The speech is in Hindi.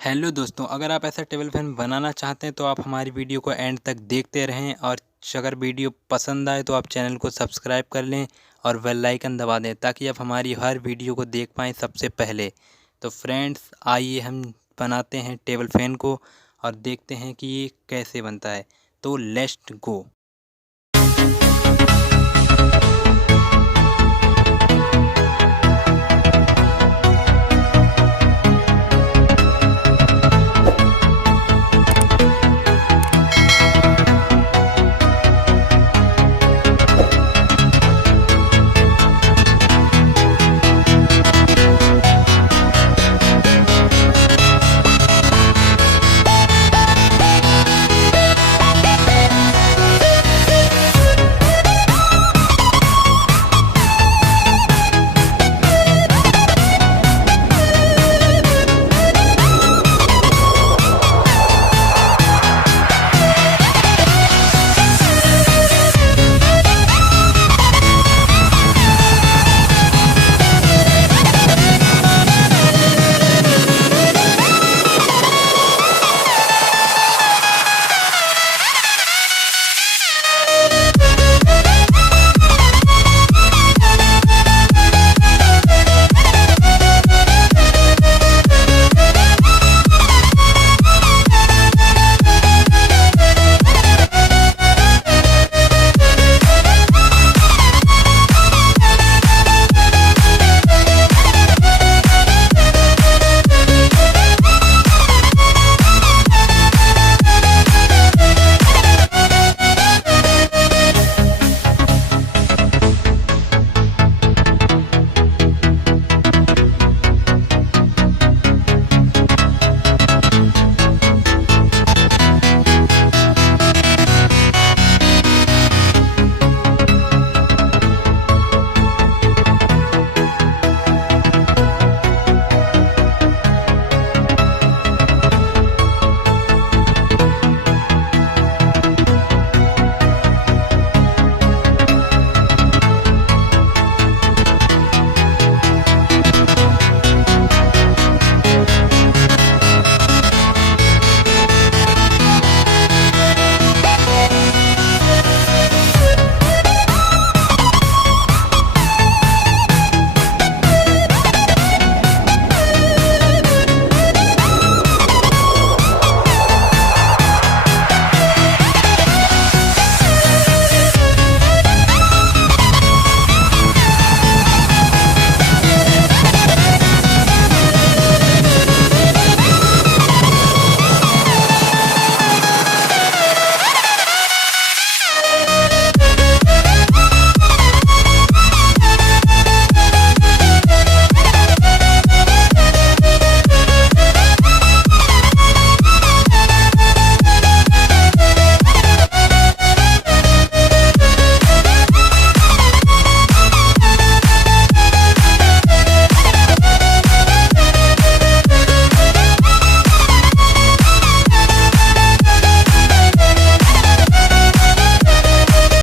हेलो दोस्तों, अगर आप ऐसा टेबल फैन बनाना चाहते हैं तो आप हमारी वीडियो को एंड तक देखते रहें। और अगर वीडियो पसंद आए तो आप चैनल को सब्सक्राइब कर लें और बेल आइकन दबा दें ताकि आप हमारी हर वीडियो को देख पाएँ सबसे पहले। तो फ्रेंड्स, आइए हम बनाते हैं टेबल फैन को और देखते हैं कि ये कैसे बनता है। तो लेट्स गो।